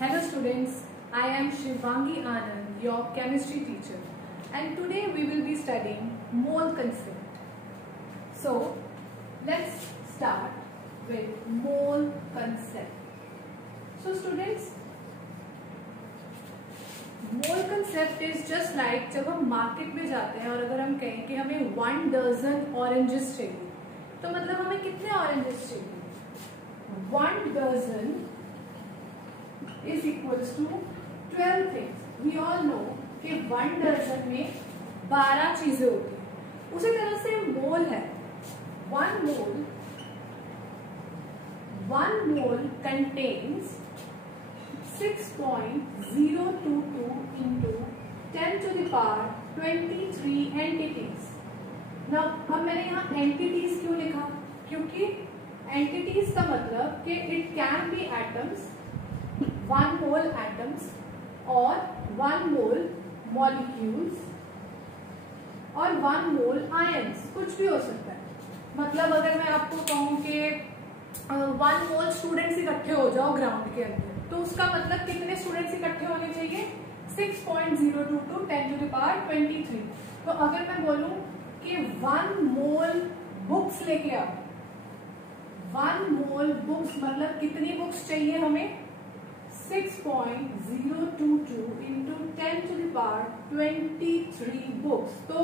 Hello students, I am Shivangi Anand, your chemistry teacher, and today we will be studying mole concept. So let's start with mole concept. So students, mole concept is just like जब हम market में जाते हैं और अगर हम कहें कि हमें 1 डजन ऑरेंजेस चाहिए, तो मतलब हमें कितने ऑरेंजेस चाहिए? 1 dozen is equals to 12 things. We all know कि 1 डजन में 12 चीजें होती हैं. उसी तरह से मोल है. 1 mole contains 6.022 into 10 to the power 23 entities. Now अब मैंने यहाँ entities क्यों लिखा? क्योंकि entities का मतलब कि it can be atoms, 1 mole atoms और 1 mole molecules और 1 mole ions, कुछ भी हो सकता है. मतलब अगर मैं आपको कहूँ कि 1 mole स्टूडेंट्स इकट्ठे हो जाओ ग्राउंड के अंदर, तो उसका मतलब कितने स्टूडेंट्स इकट्ठे होने चाहिए? 6.022 10 to the power 23. तो अगर मैं बोलूं कि 1 mole बुक्स लेके आओ, 1 mole बुक्स मतलब कितनी बुक्स चाहिए हमें? 6.022 into 10 to the power 23 books. तो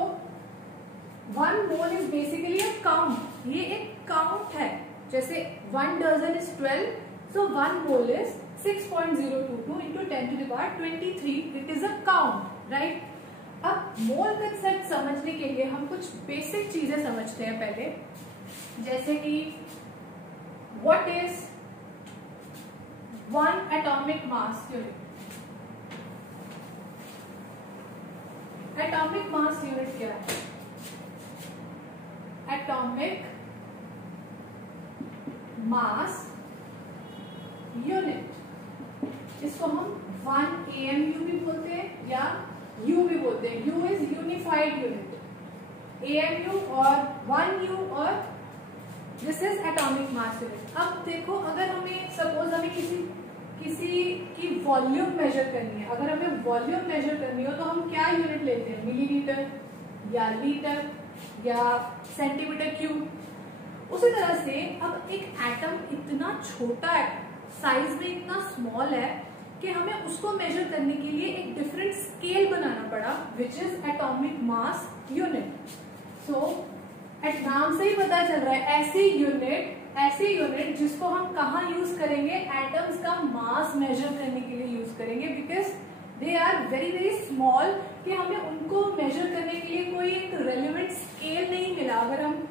1 mole is basically a count. ये एक count है. जैसे 1 dozen is 12, so 1 mole is 6.022 into 10 to the power 23. It is a count, right? अब मोल कंसेप्ट समझने के लिए हम कुछ बेसिक चीजें समझते हैं पहले, जैसे कि what is 1 atomic mass unit. Atomic mass unit क्या है? Atomic mass unit, इसको हम 1 AMU भी बोलते हैं या U भी बोलते हैं. U is unified unit, AMU और 1U और this is atomic mass unit. अब देखो, अगर हमें सपोज हमें किसी की वॉल्यूम मेजर करनी है, अगर हमें वॉल्यूम मेजर करनी हो तो हम क्या यूनिट लेते हैं? मिलीलीटर या लीटर या सेंटीमीटर क्यूब. उसी तरह से अब एक एटम इतना छोटा है, साइज में इतना स्मॉल है कि हमें उसको मेजर करने के लिए एक डिफरेंट स्केल बनाना पड़ा, which is atomic mass unit. So नाम से ही पता चल रहा है, ऐसी यूनिट जिसको हम कहाँ यूज करेंगे? एटम्स का मास मेजर करने के लिए यूज करेंगे, because they are very very small कि हमें उनको मेजर करने के लिए कोई एक रेलिवेंट स्केल नहीं मिला. अगर हम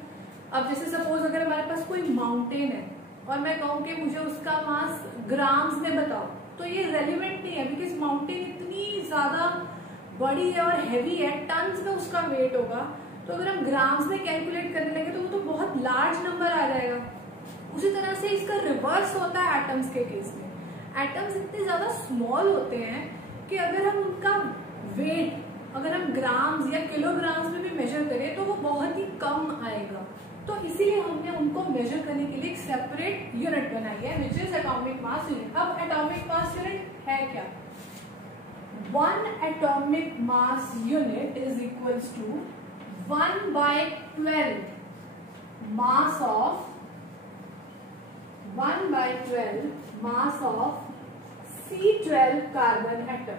अब जैसे सपोज अगर हमारे पास कोई माउंटेन है और मैं कहूँ कि मुझे उसका मास ग्राम्स में बताओ, तो ये रेलिवेंट नहीं है, बिकॉज माउंटेन इतनी ज्यादा बड़ी है और हैवी है, टन्स में उसका वेट होगा. तो अगर हम ग्राम्स में कैलकुलेट करने लगे तो वो तो बहुत लार्ज नंबर आ जाएगा. उसी तरह से इसका रिवर्स होता है एटम्स के केस में. एटम्स इतने ज्यादा स्मॉल होते हैं कि अगर हम उनका वेट अगर हम ग्राम्स या किलोग्राम्स में भी मेजर करें तो वो बहुत ही कम आएगा. तो इसीलिए हमने उनको मेजर करने के लिए एक सेपरेट यूनिट बनाई है, विच इज एटॉमिक मास यूनिट. अब एटॉमिक मास यूनिट है क्या? 1 atomic mass unit is equals to 1/12 mass of 1/12 mass of C12 carbon atom.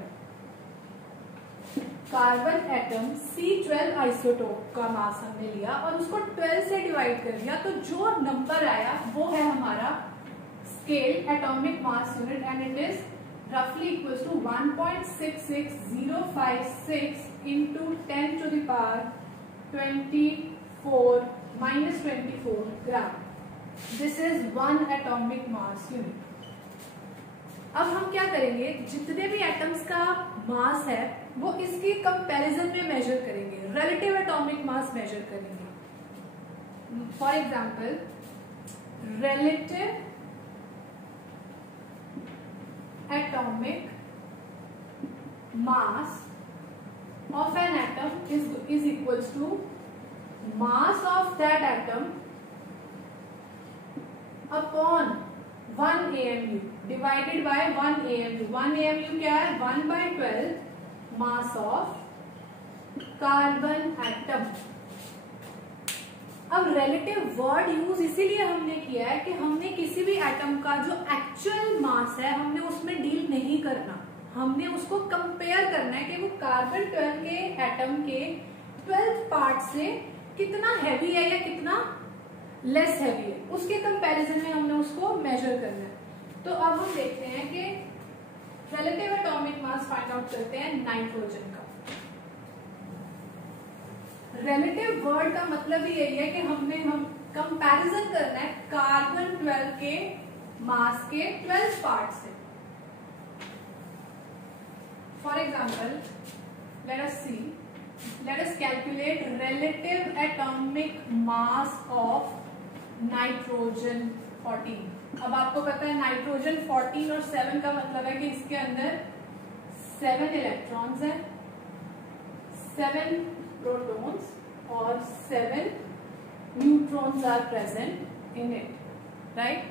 Carbon atom C12 isotope का मास हमने लिया और उसको 12 से डिवाइड कर दिया, तो जो नंबर आया वो है हमारा scale atomic mass unit, and it is roughly equals to 1.66056 into 10 to the power 24 minus 24 gram. This is 1 atomic mass unit. अब हम क्या करेंगे? जितने भी एटम्स का मास है वो इसकी कंपैरिजन में मेजर करेंगे, रिलेटिव एटॉमिक मास मेजर करेंगे. For example, relative atomic mass of an atom is equals to mass of that atom upon 1 AMU. Divided by 1 AMU। 1 AMU क्या है? 1/12 मास ऑफ कार्बन एटम। अब रिलेटिव वर्ड यूज इसीलिए हमने किया है कि हमने किसी भी एटम का जो एक्चुअल मास है हमने उसमें डील नहीं करना, हमने उसको कंपेयर करना है कि वो कार्बन 12 के एटम के 12th पार्ट से कितना हैवी है या कितना लेस हैवी है, उसके कंपैरिजन में हमने उसको मेजर करना है। तो अब हम देखते हैं कि relative atomic mass find out करते हैं नाइट्रोजन का। रिलेटिव वर्ड का मतलब ही यही है कि हम कंपैरिजन करना है कार्बन 12 के मास के 12th पार्ट से। For example let us calculate relative atomic mass of nitrogen 14। अब आपको पता है नाइट्रोजन 14 और 7 का मतलब है कि इसके अंदर 7 इलेक्ट्रॉन्स हैं, 7 प्रोटॉन्स और 7 neutrons are present in it, right.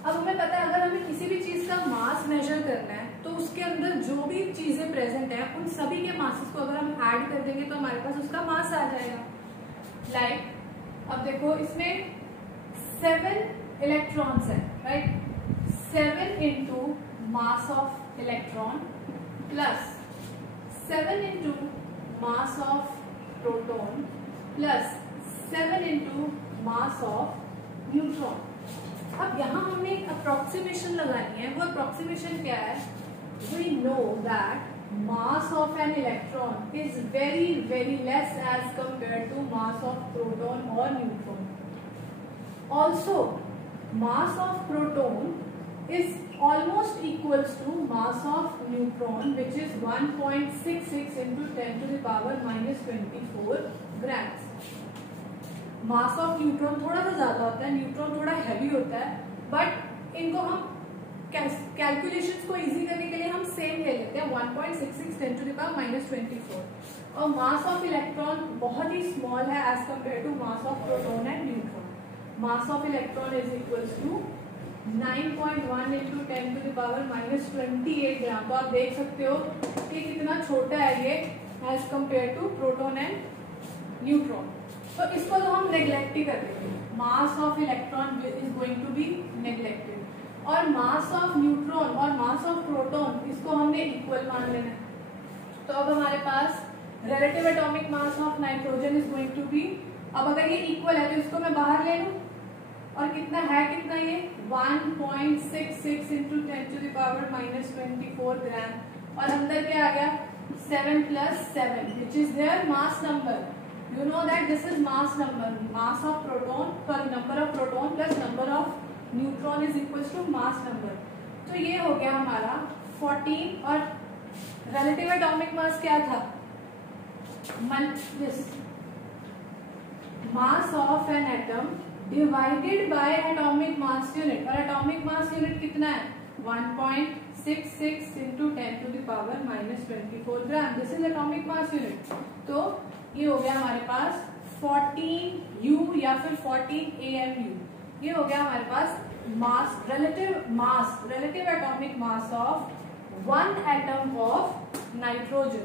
अब हमें पता है अगर हमें किसी भी चीज का मास मेजर करना है तो उसके अंदर जो भी चीजें प्रेजेंट है उन सभी के मासेस को अगर हम ऐड कर देंगे तो हमारे पास उसका मास आ जाएगा। लाइक अब देखो इसमें 7 इलेक्ट्रॉन्स है, right. 7 into mass of electron plus 7 into mass of proton plus 7 into mass of neutron. अब यहाँ हमने एक अप्रोक्सीमेशन लगानी है। वो अप्रोक्सीमेशन क्या है? We know that mass of an electron is very less as compared to mass of proton or neutron. Also, mass of proton is almost equals to mass of neutron, which is 1.66 into 10 to the power minus 24 grams. Mass of neutron थोड़ा सा ज्यादा होता है, neutron थोड़ा heavy होता है, but इनको हम कैलकुलेशंस को इजी करने के लिए हम सेम ले लेते हैं 1.66 10 to the power minus 24। और मास ऑफ इलेक्ट्रॉन बहुत ही स्मॉल है as compare to mass of proton and neutron. Mass of electron is equals to 9.1 into 10 to the power minus 28 gram. तो आप देख सकते हो कि कितना छोटा है ये as compare to proton and neutron. तो इसको तो हम नेग्लेक्ट ही कर देंगे, mass of electron is going to be neglected, और मास ऑफ न्यूट्रॉन और मास ऑफ प्रोटॉन इसको हमने इक्वल मान लेना है। तो अब हमारे पास relative atomic mass of nitrogen is going to be, अब अगर ये इक्वल है तो इसको मैं बाहर ले लूं, और कितना है, कितना ये 1.66 into 10 to the power minus 24 gram, और अंदर क्या आ गया 7 plus 7 which is their mass number। You know that this is mass number, mass of proton, sorry number of proton plus number of neutron is equals to mass number। तो ये हो गया हमारा 14, और relative atomic mass क्या था, this mass of an atom divided by atomic mass unit, और atomic mass unit कितना है 1.66 into 10 to the power minus 24 gram. This is atomic mass unit। तो ये हो गया हमारे पास 14U या फिर 14 AMU। ये हो गया हमारे पास mass, relative atomic mass of one atom of nitrogen.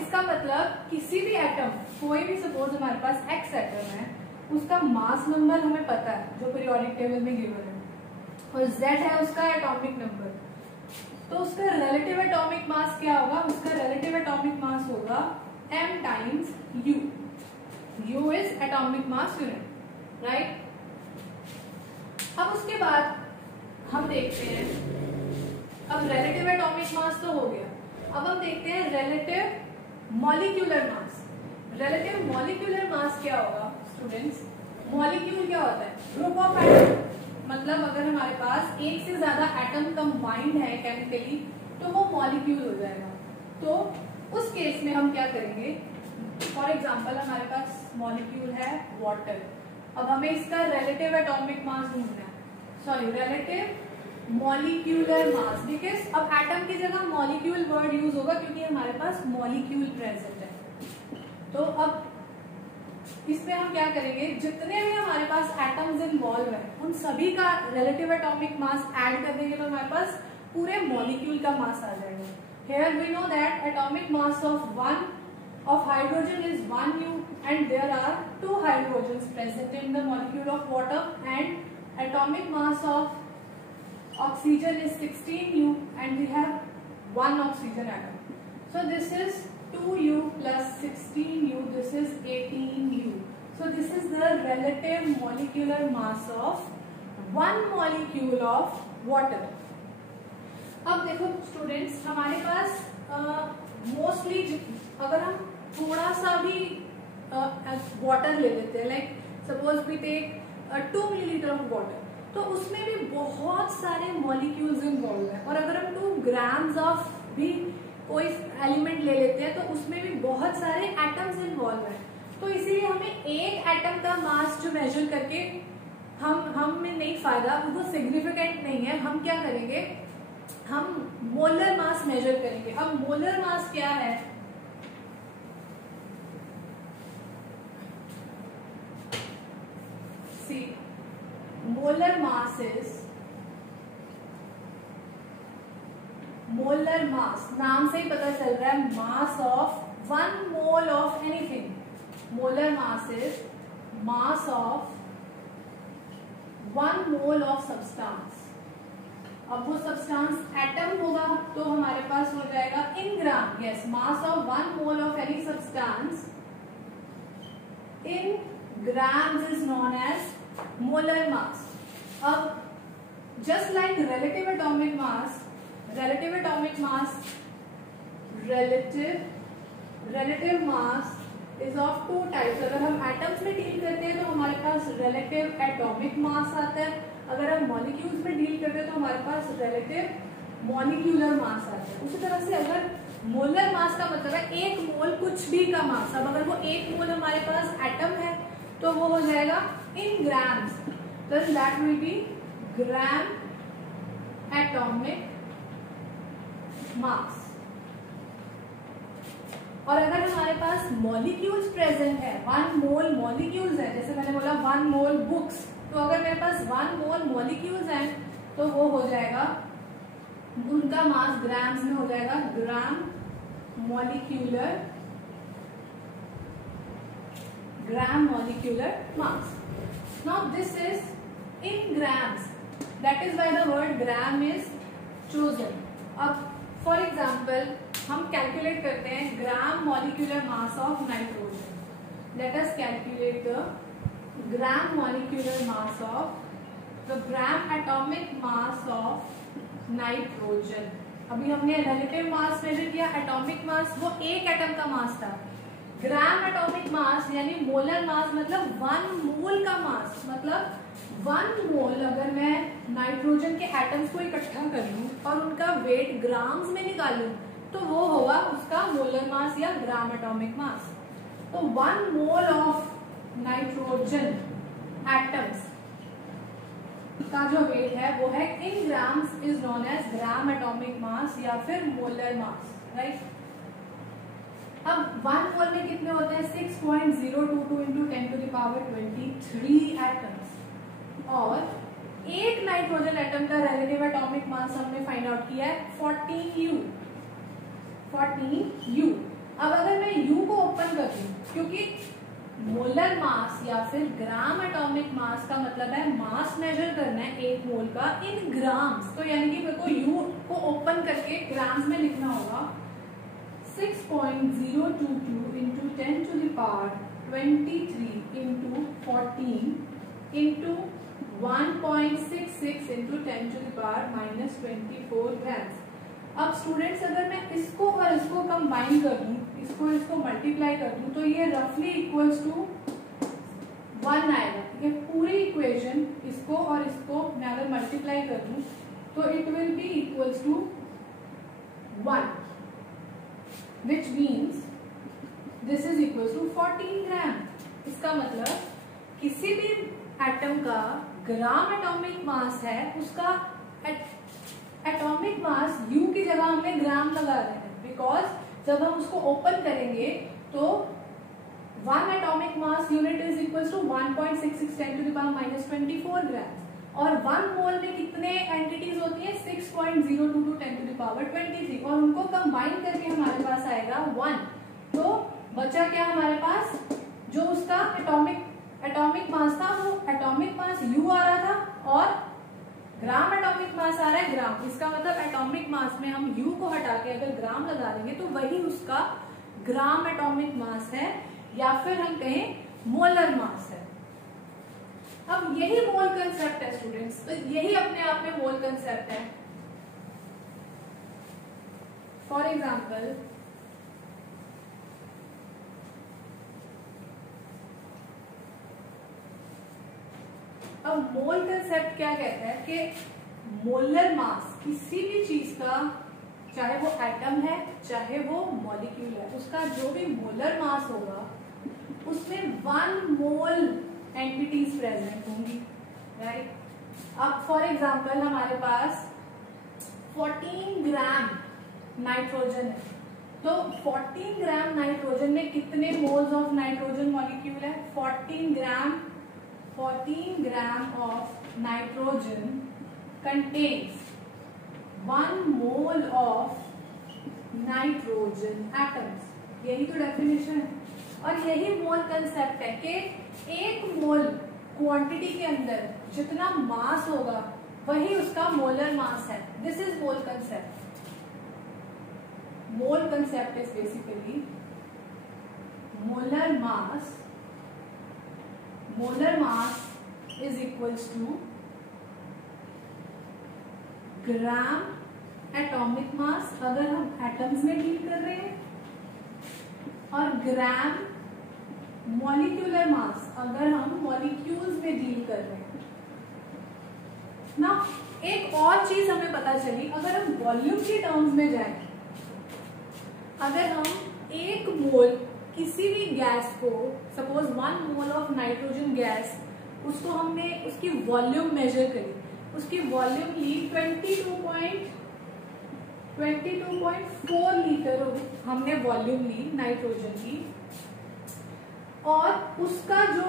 इसका मतलब किसी भी एटम, कोई भी सपोज हमारे पास X एटम है, उसका मास नंबर हमें पता है जो पीरियोडिक टेबल में गिवन है, और Z है उसका एटॉमिक नंबर। तो उसका रिलेटिव एटॉमिक मास क्या होगा, उसका रिलेटिव एटॉमिक मास होगा m times U। U is atomic mass unit, right? अब उसके बाद हम देखते हैं, अब रिलेटिव एटॉमिक मास तो हो गया, अब हम देखते हैं relative molecular mass. Relative molecular mass क्या होगा स्टूडेंट्स? मॉलिक्यूल क्या होता है, ग्रुप ऑफ एटम। मतलब अगर हमारे पास एक से ज्यादा एटम कंबाइंड है केमिकली तो वो मॉलिक्यूल हो जाएगा। तो उस केस में हम क्या करेंगे, फॉर एग्जाम्पल हमारे पास मॉलिक्यूल है वाटर, अब हमें इसका रिलेटिव एटॉमिक मास ढूंढना है, sorry relative molecular mass, because अब एटम की जगह मॉलिक्यूल वर्ड यूज होगा क्योंकि हमारे पास मॉलिक्यूल प्रेजेंट है। तो अब इस पे हम क्या करेंगे, जितने भी हमारे पास एटम्स इन्वॉल्व है उन सभी का रिलेटिव एटॉमिक मास ऐड कर देंगे तो हमारे पास पूरे मॉलिक्यूल का मास आ जाएगा. Here we know that atomic mass of hydrogen is 1 U and there are 2 hydrogens present in the molecule of water, and atomic mass of oxygen is 16 U and we have 1 oxygen atom. So this is 2U plus 16U, this is 18U. So this is the relative molecular mass of one molecule of water. अब देखो students, हमारे पास mostly अगर हम थोड़ा सा भी water ले लेते हैं, like suppose we take 2 millilitre of water, तो उसमें भी बहुत सारे मॉलिक्यूल्स इन्वॉल्व हैं. और अगर हम 2 ग्राम्स ऑफ भी कोई एलिमेंट ले लेते हैं तो उसमें भी बहुत सारे एटम्स इन्वॉल्व हैं. तो इसीलिए हमें एक एटम का मास जो मेजर करके हम में नहीं फायदा, वो सिग्निफिकेंट नहीं है. हम क्या करेंगे, हम मोलर मास मेजर करेंगे. अब मोलर मास क्या है, see molar mass is, molar mass नाम से ही पता चल रहा है, mass of 1 mole of anything. Molar mass is mass of 1 mole of substance. अब वो सब्सटेंस एटम होगा तो हमारे पास हो जाएगा in gram. Yes, mass of 1 mole of any substance in grams is known as molar mass. अब just like relative atomic mass, relative atomic mass, relative mass is of 2 types. अगर हम atoms में डील करते हैं तो हमारे पास relative atomic mass आता है. अगर हम मॉलिक्यूल्स में डील करते हैं तो हमारे पास relative molecular mass आता है. उसी तरह से अगर मोलर मास का मतलब है एक मोल कुछ भी का मास. अब अगर वो एक मोल हमारे पास एटम है तो वो हो जाएगा in grams, then that will be gram atomic मास. और अगर हमारे पास मॉलिक्यूल्स प्रेजेंट है, 1 मोल मॉलिक्यूल्स है, जैसे मैंने बोला 1 मोल बुक्स, तो अगर मेरे पास 1 मोल मॉलिक्यूल्स हैं तो वो हो जाएगा, उनका मास ग्राम्स में हो जाएगा ग्राम molecular mass. Now this is in grams, that is why the word gram is chosen. अब फॉर एग्जाम्पल हम कैलकुलेट करते हैं ग्राम molecular mass of nitrogen. Let us calculate the gram molecular mass of the gram atomic mass of nitrogen. अभी हमने relative mass major किया, atomic mass वो एक atom का मास था. ग्राम एटॉमिक मास यानी मोलर मास मतलब 1 मोल का मास. मतलब 1 मोल अगर मैं नाइट्रोजन के एटम्स को इकट्ठा कर लूं और उनका वेट ग्राम्स में निकालूं तो वो होगा उसका मोलर मास या ग्राम एटॉमिक मास. तो 1 मोल ऑफ नाइट्रोजन एटम्स का जो वेट है वो है in grams, is known as gram atomic mass या फिर मोलर मास. राइट. अब 1 मोल में कितने होते हैं, 6.022 into 10 to the power 23 atoms. और एक नाइट्रोजन एटम का रिलेटिव एटॉमिक मास हमने फाइंड आउट किया है 14U. अब अगर मैं U को ओपन कर दूं, क्योंकि मोलर मास या फिर ग्राम एटॉमिक मास का मतलब है मास मेजर करना है एक मोल का इन ग्राम्स, तो यानी कि मेरे को U को ओपन करके ग्राम्स में लिखना होगा 6.022 into 10 to the power 23 into 14 into 1.66 into 10 to the power -24 grams. अब स्टूडेंट्स अगर मैं इसको और इसको कंबाइन कर दूं, इसको मल्टीप्लाई कर दूं तो ये रफली इक्वल्स टू 1 आएगा. ये पूरी इक्वेशन इसको और इसको मैं अगर मल्टीप्लाई कर दूं तो it will be equals to 1, which means this is equals to 14 gram. इसका मतलब किसी भी एटम का ग्राम एटॉमिक मास है, उसका एटॉमिक मास U की जगह हमने ग्राम लगा रहे हैं, बिकॉज जब हम उसको ओपन करेंगे तो 1 atomic mass unit is equal to 1.66 10 to the power minus 24 gram. और 1 मोल में कितने एंटिटीज होती है? 6.022 10 to the power 23, और उनको कंबाइन करके हमारे पास आएगा 1। तो बचा क्या हमारे पास? जो उसका एटॉमिक मास था वो एटॉमिक मास U आ रहा था और ग्राम एटॉमिक मास आ रहा है ग्राम। इसका मतलब एटॉमिक मास में हम U को हटा के अगर ग्राम लगा देंगे तो वही उसका ग्राम एटॉमिक मास है, या फिर हम कहें मोलर मास है। अब यही मोल कंसेप्ट है स्टूडेंट्स, तो यही अपने आप में मोल कंसेप्ट है। फॉर एग्जाम्पल अब मोल कंसेप्ट क्या कहता है कि मोलर मास किसी भी चीज का, चाहे वो एटम है चाहे वो मॉलिक्यूल है, उसका जो भी मोलर मास होगा उसमें 1 मोल एंटिटीज प्रेजेंट होंगी, राइट। अब फॉर एग्जांपल हमारे पास 14 ग्राम नाइट्रोजन है, तो 14 ग्राम नाइट्रोजन में कितने मोल्स ऑफ नाइट्रोजन मॉलिक्यूल है? 14 gram of nitrogen contains 1 mole of nitrogen atoms. यही तो डेफिनेशन है और यही मोल कंसेप्ट है कि एक मोल क्वांटिटी के अंदर जितना मास होगा वही उसका मोलर मास है। This is mole concept. Mole concept is basically molar mass is equals to gram atomic mass अगर हम एटम्स में डील कर रहे हैं, और ग्राम मॉलिक्यूलर मास अगर हम मॉलिक्यूल्स में डील कर रहे हैं ना। एक और चीज हमें पता चली, अगर हम वॉल्यूम की टर्म्स में जाएं, अगर हम 1 मोल किसी भी गैस को, suppose 1 mole of nitrogen gas, उसको हमने उसकी वॉल्यूम मेजर करी, उसकी वॉल्यूम ली 22.4 लीटर हमने वॉल्यूम ली नाइट्रोजन की, और उसका जो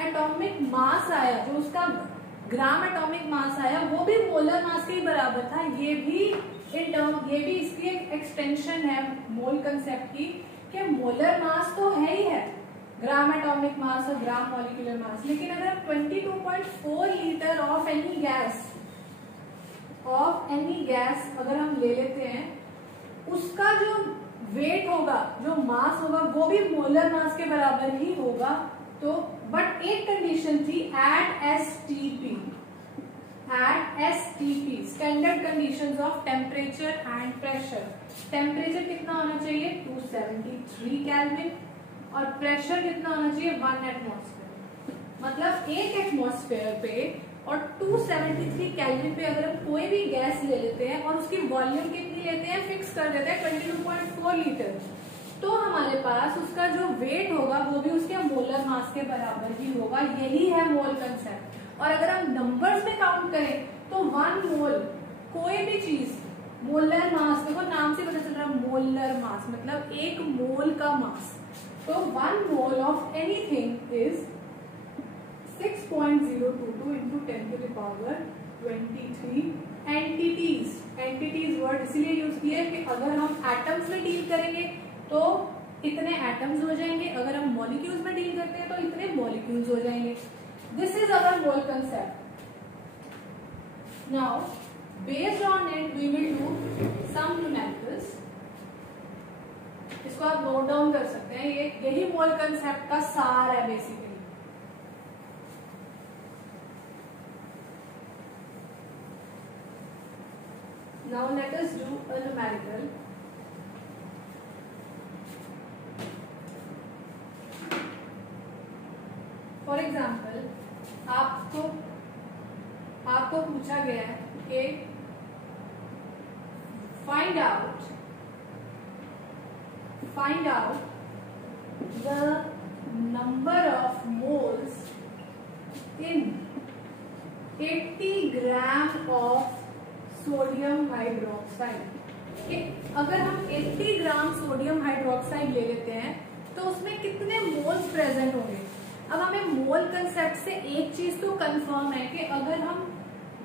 एटॉमिक मास आया, जो उसका ग्राम एटॉमिक मास आया, वो भी मोलर मास के ही बराबर था। ये भी इसकी एक एक्सटेंशन है मोल कंसेप्ट की, कि मोलर मास तो है ही है, ग्राम एटॉमिक मास और ग्राम मॉलिक्यूलर मास, लेकिन अगर 22.4 लीटर ऑफ एनी गैस अगर हम ले लेते हैं, उसका जो वेट होगा, जो मास होगा, वो भी मोलर मास के बराबर ही होगा। तो बट एक कंडीशन थी, at STP standard conditions of temperature and pressure. Temperature कितना होना चाहिए? 273 केल्विन, और प्रेशर कितना होना चाहिए? 1 एटमॉस्फेयर। मतलब एक एटमॉस्फेयर पे और 273 केल्विन पे अगर हम कोई भी गैस ले लेते हैं और उसकी वॉल्यूम कितनी लेते हैं, फिक्स कर देते हैं 22.4 लीटर, तो हमारे पास उसका जो वेट होगा वो भी उसके मोलर मास के बराबर ही होगा। यही है मोल कंसेप्ट। और अगर हम नंबर्स में काउंट करें तो 1 मोल कोई भी चीज, मोलर मास, देखो नाम से पता चल रहा है मोलर मास मतलब 1 मोल का मास। तो 1 mole of anything is 6.022 into 10 to the power 23 entities word इसलिए यूज किया है कि अगर हम एटम्स में डील करेंगे तो इतने एटम्स हो जाएंगे, अगर हम मॉलिक्यूल्स में डील करते हैं तो इतने मॉलिक्यूल्स हो जाएंगे। This is our mole concept. Now based on it we will do some numericals. इसको आप नोट डाउन कर सकते हैं, ये यही मोल कंसेप्ट का सार है basically. Now let us do a numerical. For example, आपको पूछा गया है कि find out the number of moles in 80 gram of sodium hydroxide. अगर हम 80 ग्राम सोडियम हाइड्रोक्साइड ले लेते हैं तो उसमें कितने मोल्स प्रेजेंट होंगे। अब हमें मोल कंसेप्ट से एक चीज तो कंफर्म है कि अगर हम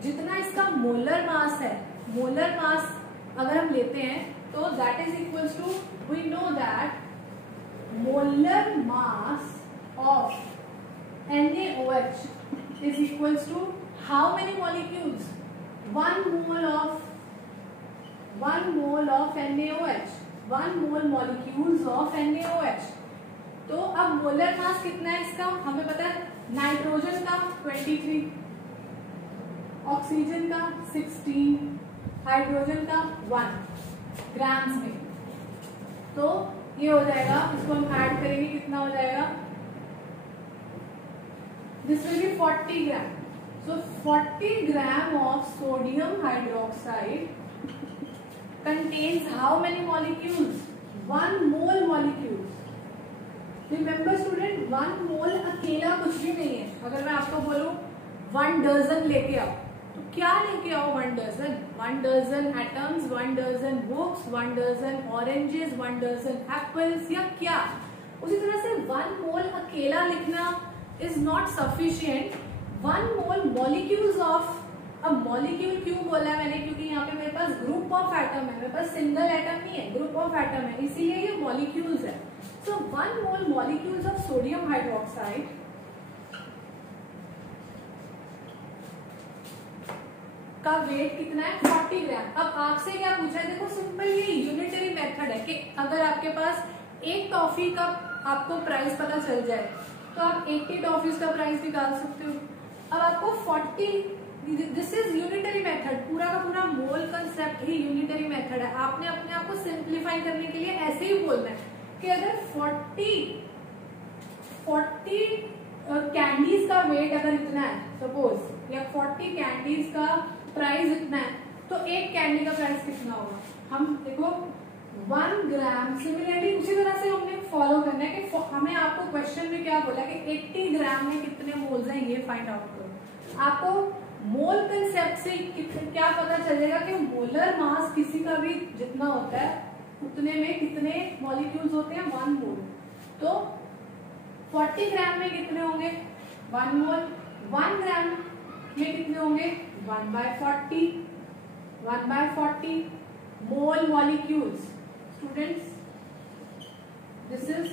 जितना इसका मोलर मास है, मोलर मास अगर हम लेते हैं तो that is equals to, we know that molar mass of NaOH is equals to how many molecules? 1 mole of NaOH, 1 mole molecules of NaOH। तो अब मोलर मास कितना है इसका हमें पता है, नाइट्रोजन का 23, ऑक्सीजन का 16, हाइड्रोजन का 1 ग्राम्स में। तो ये हो जाएगा, इसको हम ऐड करेंगे, कितना हो जाएगा, this will be 40 gram. So 40 gram of sodium hydroxide contains how many molecules? 1 mole molecules. Remember student, 1 mole अकेला कुछ भी नहीं है। अगर मैं आपको बोलूं 1 डजन लेके आओ, तो क्या लेके आओ 1 dozen? 1 dozen atoms, 1 dozen books, 1 dozen oranges, 1 dozen apples, या क्या? उसी तरह से 1 मोल अकेला लिखना is not sufficient. 1 mole molecules of, अब मॉलिक्यूल क्यों बोला है मैंने, क्योंकि यहाँ पे मेरे पास ग्रुप ऑफ एटम है, मेरे पास सिंगल एटम नहीं है, ग्रुप ऑफ एटम है, इसीलिए ये मॉलिक्यूल्स है। सो 1 मोल मॉलिक्यूल्स ऑफ सोडियम हाइड्रोक्साइड का वेट कितना है, 40 ग्राम। अब आपसे क्या पूछा है, देखो सिंपल ये यूनिटरी मेथड है कि अगर आपके पास एक टॉफी का आपको प्राइस पता चल जाए तो आप 80 टॉफीज का प्राइस निकाल सकते हो। अब आपको 40, दिस इज यूनिटरी मेथड, पूरा का पूरा मोल कंसेप्ट ही यूनिटरी मेथड है। आपने अपने आप को सिंप्लीफाई करने के लिए ऐसे ही बोलना है कि अगर 40 कैंडीज का वेट अगर इतना है सपोज, या 40 कैंडीज का प्राइस इतना है, तो एक कैंडी का प्राइस कितना होगा। हम देखो 1 ग्राम, सिमिलरली उसी तरह से हमने फॉलो करना है कि हमें आपको क्वेश्चन में क्या बोला कि 80 ग्राम में कितने मोल्स हैं, ये फाइंड आउट करो। आपको मोल कंसेप्ट से क्या पता चलेगा कि मोलर मास किसी का भी जितना होता है उतने में कितने मॉलिक्यूल्स होते हैं, 1 मोल। तो 40 ग्राम में कितने होंगे, 1 मोल। 1 ग्राम में कितने होंगे, 1/40, 1/40 mole molecules. Students this is,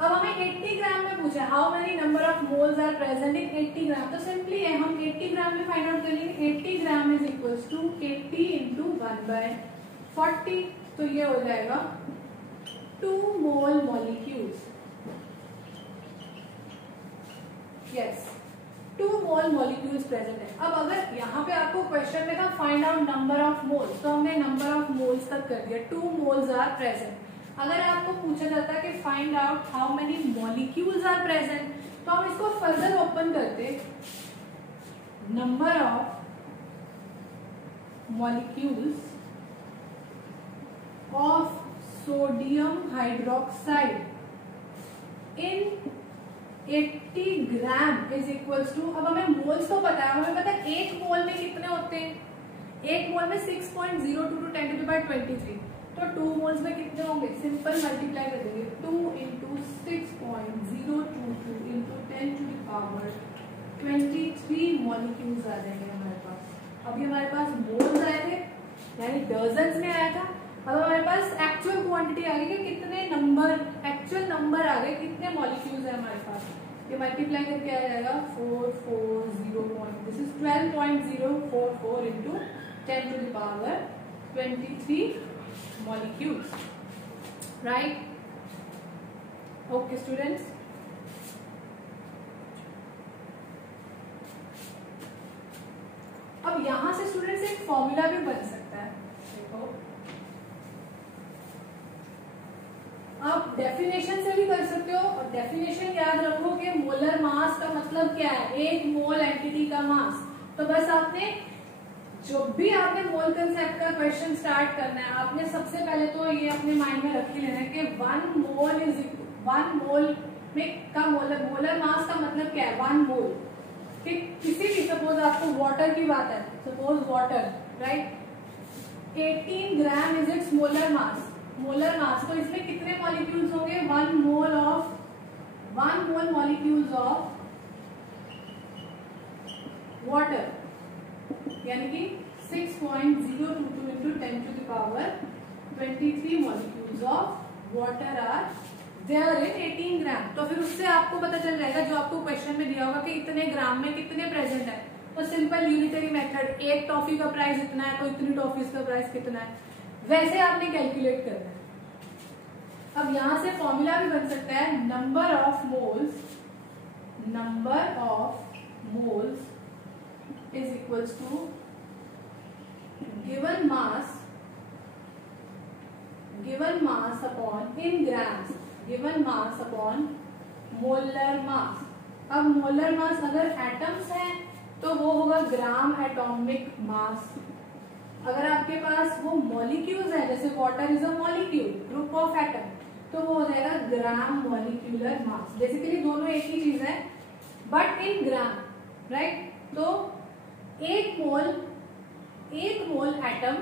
अब हमें 80 ग्राम में पूछा how many number of moles are present in 80 gram. तो सिंपली है, हम 80 ग्राम में फाइंड आउट कर लेंगे। 80 gram is equals to 80 into 1/40, तो ये हो जाएगा 2 mole molecules. Yes, 2 mole molecules present है। अब अगर यहाँ पे आपको क्वेश्चन में था find out number of moles, तो हमने नंबर ऑफ मोल्स तक कर दिया, 2 मोल्स आर प्रेजेंट। अगर आपको पूछा जाता है कि find out how many molecules are present, तो हम इसको फर्दर ओपन करते, number of molecules of sodium hydroxide in 80 gram is equals to, अब हमें मोल्स तो पता है, हमें पता है 1 मोल में कितने होते हैं, 1 मोल में 6.02 × 10⁻23, तो 2 मोल्स में कितने होंगे, सिंपल मल्टीप्लाई कर देंगे, 2 इंटू 6.022 इंटू 10⁻23 मॉलिक्यूल्स आ जाएंगे हमारे पास। अभी हमारे पास मोल्स आए थे यानी डजन्स में आया था, अब हमारे पास एक्चुअल क्वांटिटी आ गई कि कितने नंबर, एक्चुअल नंबर आ गए, कितने मॉलिक्यूल्स है हमारे पास। ये मल्टीप्लाई करके आ जाएगा 440, this is 12.044 into 10⁻23 molecules, right? Okay students, अब यहां से स्टूडेंट्स एक फॉर्मूला भी बन सकता है। देखो आप डेफिनेशन से भी कर सकते हो, और डेफिनेशन याद रखो कि मोलर मास का मतलब क्या है, 1 मोल एंटिटी का मास। तो बस आपने जो भी आपने मोल कंसेप्ट का क्वेश्चन स्टार्ट करना है, आपने सबसे पहले तो ये अपने माइंड में रख ही लेना है कि 1 मोल में का मोलर मास का मतलब क्या है, 1 मोल। किसी भी, सपोज आपको वाटर की बात है, suppose water, right, 18 gram is it's molar mass, molar mass, तो इसमें कितने मॉलिक्यूल्स होंगे, 1 मोल मॉलिक्यूल्स ऑफ वाटर, यानी कि 6.022 into 10 to the power 23 molecules of water are there in 18 ग्राम। तो फिर उससे आपको पता चल जाएगा, जो आपको क्वेश्चन में दिया होगा कि इतने ग्राम में कितने प्रेजेंट है, तो सिंपल यूनिटरी मेथड, एक टॉफी का प्राइस इतना है तो इतनी टॉफीज का प्राइस कितना है, वैसे आपने कैलकुलेट करना है। अब यहां से फॉर्मूला भी बन सकता है, number of moles is equals to given mass upon in grams, given mass upon molar mass। अब मोलर मास अगर एटम्स है तो वो होगा ग्राम एटॉमिक मास, अगर आपके पास वो मॉलिक्यूल्स है, जैसे water is a molecule, group of atom, तो वो हो जाएगा ग्राम मॉलिक्यूलर मास। बेसिकली दोनों एक ही चीज है बट इन ग्राम, राइट। तो एक मोल एटम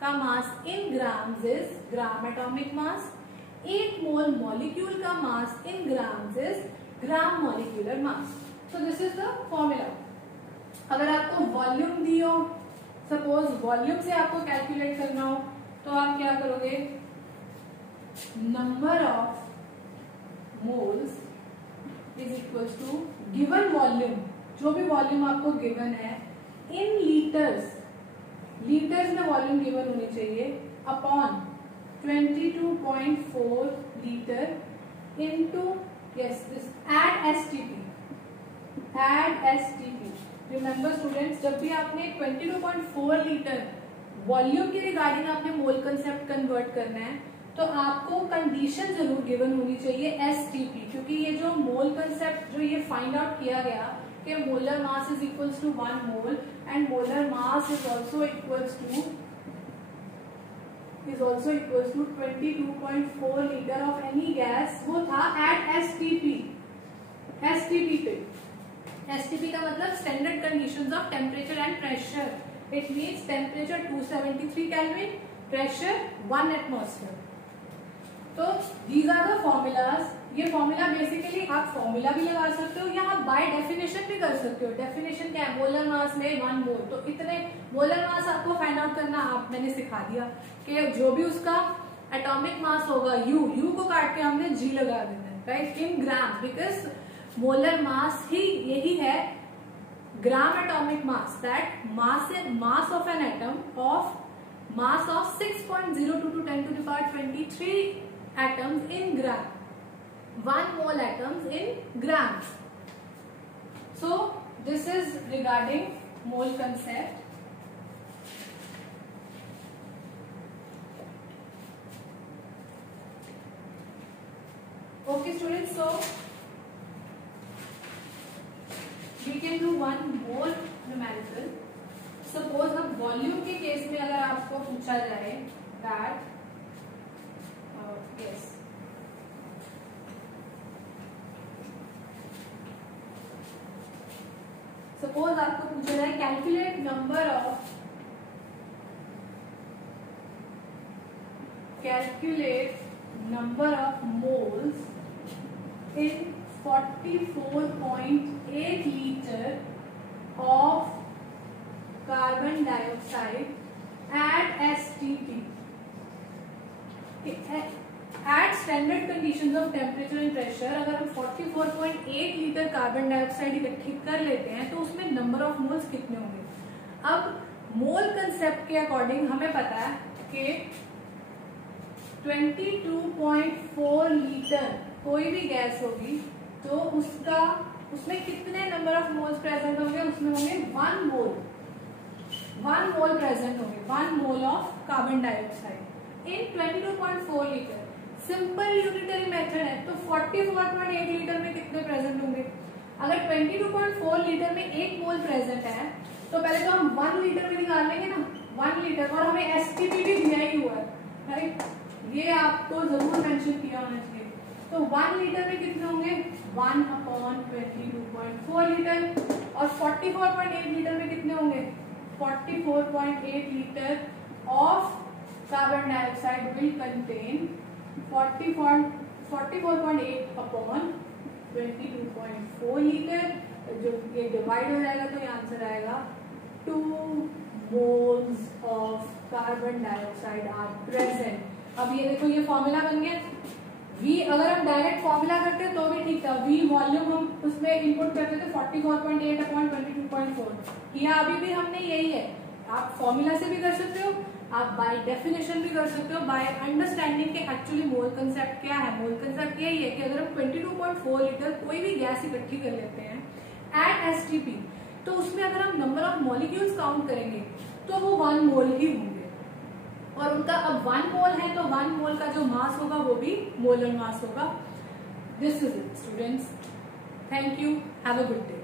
का mass in grams is gram atomic mass, एक मोल मॉलिक्यूल का mass in grams is gram molecular mass. So this is the formula. अगर आपको वॉल्यूम दी हो, सपोज वॉल्यूम से आपको कैलकुलेट करना हो, तो आप क्या करोगे, number of moles is equals to given volume, जो भी वॉल्यूम आपको गिवन है इन लीटर्स में वॉल्यूम गिवन होनी चाहिए, upon 22.4 litre into yes this at STP. Remember students, जब भी आपने 22.4 लीटर वॉल्यूम के रिगार्डिंग आपने मोल कंसेप्ट कन्वर्ट करना है, तो आपको कंडीशन जरूर गिवन होनी चाहिए एसटीपी, क्योंकि ये जो मोल कंसेप्ट जो ये फाइंड आउट किया गया कि molar mass is equals to 1 mole and molar mass is also equals to 22.4 litre of any gas, वो था एट एसटीपी पे। एसटीपी का मतलब standard conditions of temperature and pressure, it means temperature 273 kelvin, pressure 1 atmosphere. तो these are the formulas. ये formula basically आप formula भी लगा सकते हो या आप बाय डेफिनेशन भी कर सकते हो। डेफिनेशन क्या है, मोलर मास में 1 मोल, तो इतने मोलर मास आपको फाइंड आउट करना मैंने सिखा दिया कि जो भी उसका एटॉमिक मास होगा यू को काट के हमने जी लगा देना है, right, in gram, because molar mass ही यही है gram atomic mass, that mass of an atom of mass of 6.022 10 to the power 23 atoms in gram, 1 mole atoms in grams. So this is regarding mole concept. Okay students, so we can do one more numerical. Suppose अब volume के case में अगर आपको पूछा जाए that yes, suppose आपको पूछा जाए calculate number of moles in 44.8 litre of carbon dioxide at STP at standard conditions of temperature and pressure. अगर हम 44.8 लीटर कार्बन डाइऑक्साइड इकट्ठी कर लेते हैं तो उसमें नंबर ऑफ मोल्स कितने होंगे। अब मोल कंसेप्ट के अकॉर्डिंग हमें पता है कि 22.4 लीटर कोई भी गैस होगी तो उसमें कितने नंबर ऑफ मोल्स प्रेजेंट होंगे, उसमें होंगे 1 मोल प्रेजेंट होंगे, 1 mole of carbon dioxide in 22.4 litre. Simple unitary method है, तो 44.8 लीटर में कितने प्रेजेंट होंगे। अगर 22.4 लीटर में 1 मोल प्रेजेंट है तो पहले तो हम 1 लीटर में निकाल लेंगे ना, 1 लीटर, और हमें एसटीपी भी दिया ही हुआ है, राइट, ये आपको जरूर मेंशन किया होना चाहिए। तो 1 लीटर में कितने होंगे, 1/22.4 लीटर, और 44.8 लीटर में कितने होंगे, 44.8 litre of carbon dioxide dioxide will contain 44.8 upon 22.4 litre. जो ये डिवाइड हो जाएगा तो ये आंसर आएगा 2 moles of carbon dioxide are present. अब ये देखो ये फॉर्मूला बन गया। V अगर हम डायरेक्ट फॉर्मूला करते तो भी ठीक था, V वॉल्यूम हम उसमें इनपुट करते थे 44.8 अपॉन 22.4। यहाँ अभी भी हमने यही है, आप फॉर्मूला से भी कर सकते हो, आप बाय डेफिनेशन भी कर सकते हो, बाय अंडरस्टैंडिंग के एक्चुअली मोल कंसेप्ट क्या है। मोल कंसेप्ट यही है कि अगर हम 22.4 लीटर कोई भी गैस इकट्ठी कर लेते हैं एट एसटीपी, तो उसमें अगर हम नंबर ऑफ मॉलिक्यूल्स काउंट करेंगे तो वो 1 मोल ही होंगे, और उनका अब 1 मोल है तो 1 मोल का जो मास होगा वो भी मोलर मास होगा। This is it students, thank you, have a good day.